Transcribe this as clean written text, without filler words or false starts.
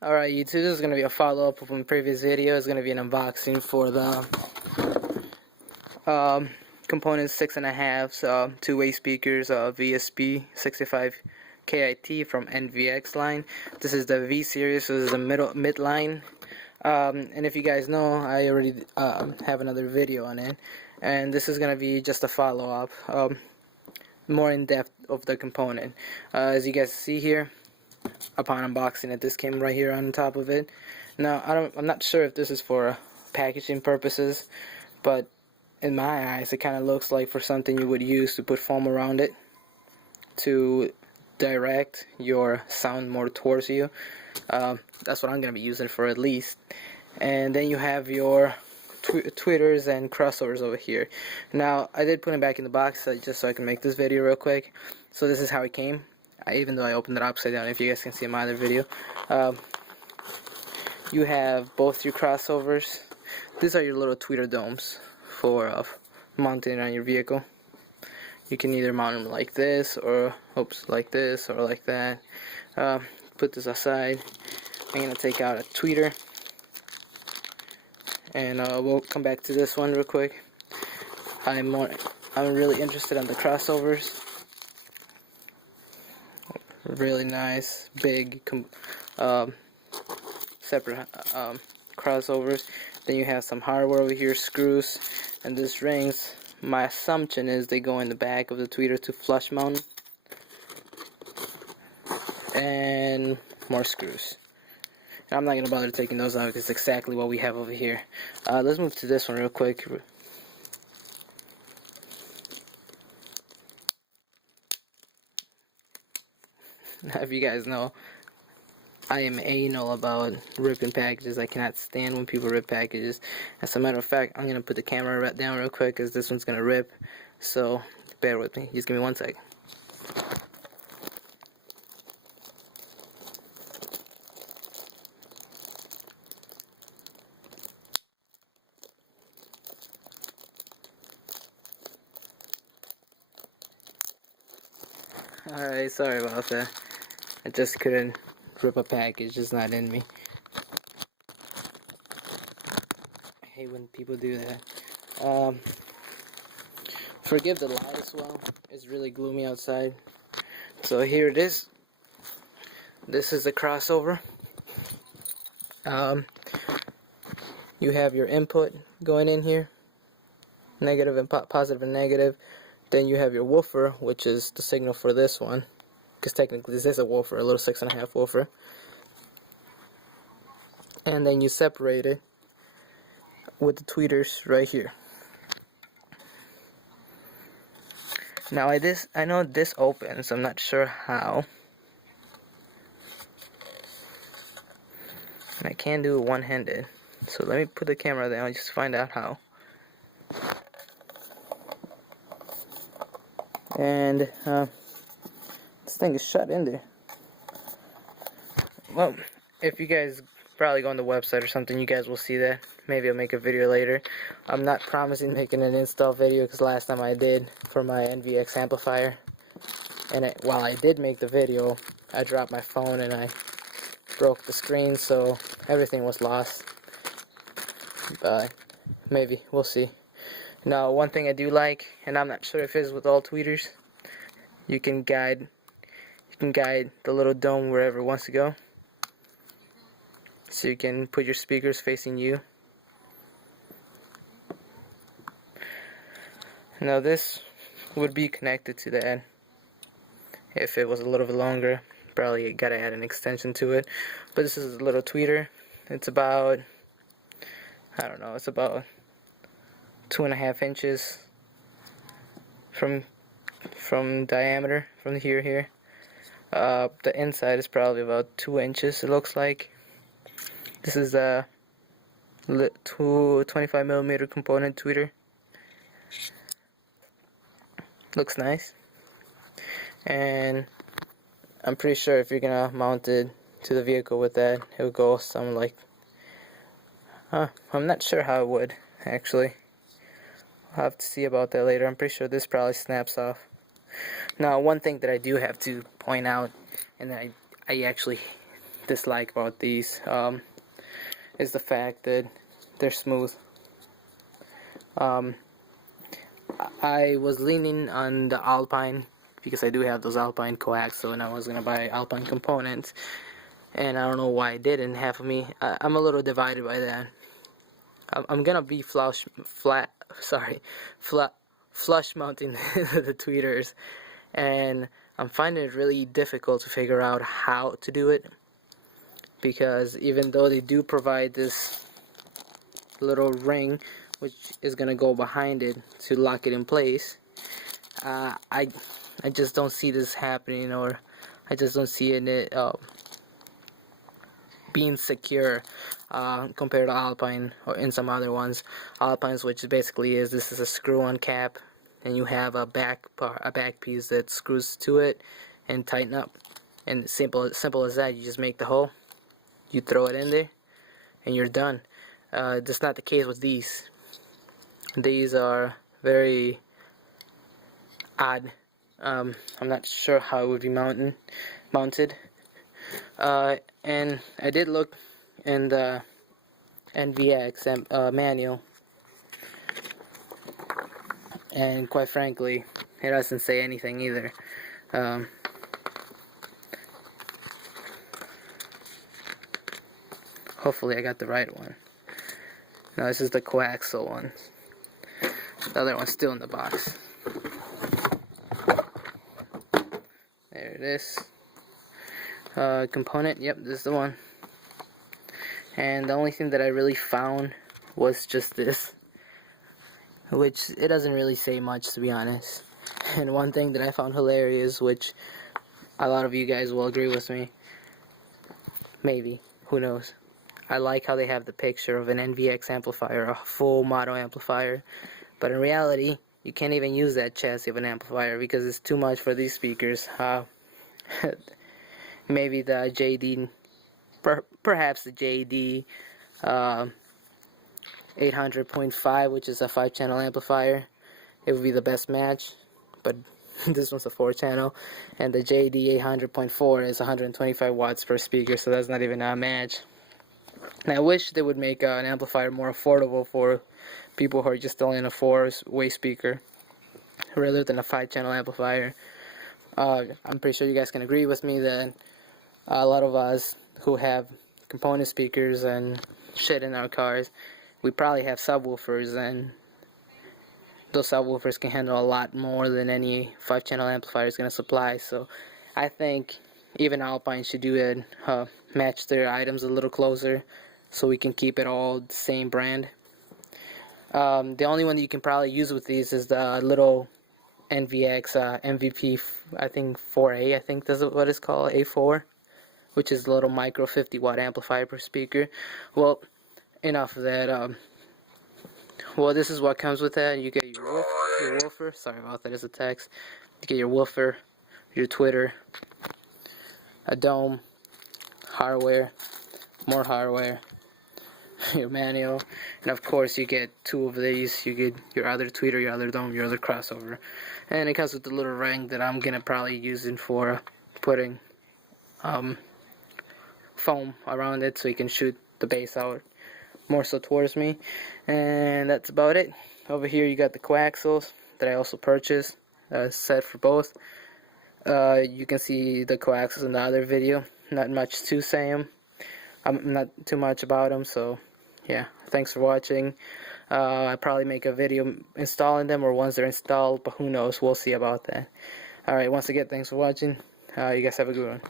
Alright YouTube, this is going to be a follow-up from the previous video. It's going to be an unboxing for the component 6.5 two-way speakers, VSP 65 KIT from NVX line. This is the V series, so this is the midline. And if you guys know, I already have another video on it, and this is going to be just a follow-up, more in depth of the component. As you guys see here, upon unboxing it, this came right here on top of it. Now I'm not sure if this is for packaging purposes, but in my eyes it kind of looks like for something you would use to put foam around it to direct your sound more towards you. That's what I'm gonna be using it for, at least. And then you have your tweeters and crossovers over here. Now I did put it back in the box just so I can make this video real quick. So this is how it came. Even though I opened it upside down, if you guys can see in my other video. You have both your crossovers. These are your little tweeter domes for mounting it on your vehicle. You can either mount them like this, or like this, or like that. Put this aside. I'm gonna take out a tweeter, and we'll come back to this one real quick. I'm really interested in the crossovers. Really nice, big, separate crossovers. Then you have some hardware over here, screws, and these rings. My assumption is they go in the back of the tweeter to flush mount, and more screws. And I'm not gonna bother taking those out because it's exactly what we have over here. Let's move to this one real quick. If you guys know, I am anal about ripping packages. I cannot stand when people rip packages. As a matter of fact, I'm going to put the camera right down real quick because this one's going to rip. So, bear with me. Just give me 1 second. Alright, sorry about that. I just couldn't rip a package. It's not in me. I hate when people do that. Forgive the light as well. It's really gloomy outside. So here it is. This is the crossover. You have your input going in here, negative and positive and negative. Then you have your woofer, which is the signal for this one, because technically this is a woofer, a little 6.5 woofer. And then you separate it with the tweeters right here. Now I know this opens. I'm not sure how. And I can do it one-handed. So let me put the camera down just to find out how. And this thing is shut in there. Well, if you guys probably go on the website or something, you guys will see that. Maybe I'll make a video later. I'm not promising making an install video because last time I did for my NVX amplifier, and while I did make the video, I dropped my phone and I broke the screen, so everything was lost. But maybe we'll see. Now, one thing I do like, and I'm not sure if it's with all tweeters, you can guide the little dome wherever it wants to go. So you can put your speakers facing you. Now this would be connected to that. If it was a little bit longer, probably gotta add an extension to it. But this is a little tweeter. It's about, I don't know, it's about 2.5 inches from diameter, from here to here. The inside is probably about 2 inches, it looks like. This is a 25mm component tweeter. Looks nice. And I'm pretty sure if you're gonna mount it to the vehicle with that, it would go something like, I'm not sure how it would, actually. I'll have to see about that later. I'm pretty sure this probably snaps off. Now, one thing that I do have to point out, and I actually dislike about these is the fact that they're smooth. I was leaning on the Alpine because I do have those Alpine coaxial, and I was gonna buy Alpine components, and I don't know why I didn't. Half of me, I'm a little divided by that. I'm gonna be flush mounting the tweeters, and I'm finding it really difficult to figure out how to do it, because even though they do provide this little ring which is gonna go behind it to lock it in place, I just don't see this happening, or I just don't see it being secure compared to Alpine or in some other ones. Alpines, which basically is, this is a screw-on cap, and you have a back piece that screws to it and tighten up, and simple as that. You just make the hole, you throw it in there, and you're done. That's not the case with these. These are very odd. I'm not sure how it would be mounted. And I did look in the NVX manual, and quite frankly, it doesn't say anything either. Hopefully I got the right one. No, this is the coaxial one. The other one's still in the box. There it is. Component, yep, this is the one. And the only thing that I really found was just this, which it doesn't really say much, to be honest. And one thing that I found hilarious, which a lot of you guys will agree with me, maybe, who knows, I like how they have the picture of an NVX amplifier, a full mono amplifier, but in reality you can't even use that chassis of an amplifier because it's too much for these speakers. Maybe the JD, perhaps the JD 800.5, which is a 5-channel amplifier, it would be the best match, but this one's a 4-channel, and the JD 800.4 is 125 watts per speaker, so that's not even a match. And I wish they would make an amplifier more affordable for people who are just only in a 4-way speaker rather than a 5-channel amplifier. I'm pretty sure you guys can agree with me that a lot of us who have component speakers and shit in our cars, we probably have subwoofers, and those subwoofers can handle a lot more than any 5-channel amplifier is going to supply. So I think even Alpine should do it, match their items a little closer so we can keep it all the same brand. The only one that you can probably use with these is the little NVX MVP, I think 4A, I think that's what it's called, A4, which is a little micro 50-watt amplifier per speaker. Well, enough of that. Well, this is what comes with that. You get your woofer. Sorry about that, as a text. You get your woofer, your tweeter, a dome, hardware, more hardware, your manual, and of course you get 2 of these. You get your other tweeter, your other dome, your other crossover, and it comes with the little ring that I'm gonna probably use it for putting foam around it so you can shoot the bass out more so towards me. And that's about it. Over here you got the coaxials that I also purchased, set for both. You can see the coaxials in the other video. Not much to say not too much about them, so yeah, thanks for watching. I'll probably make a video installing them, or once they're installed, but who knows, we'll see about that. Alright, once again, thanks for watching. You guys have a good one.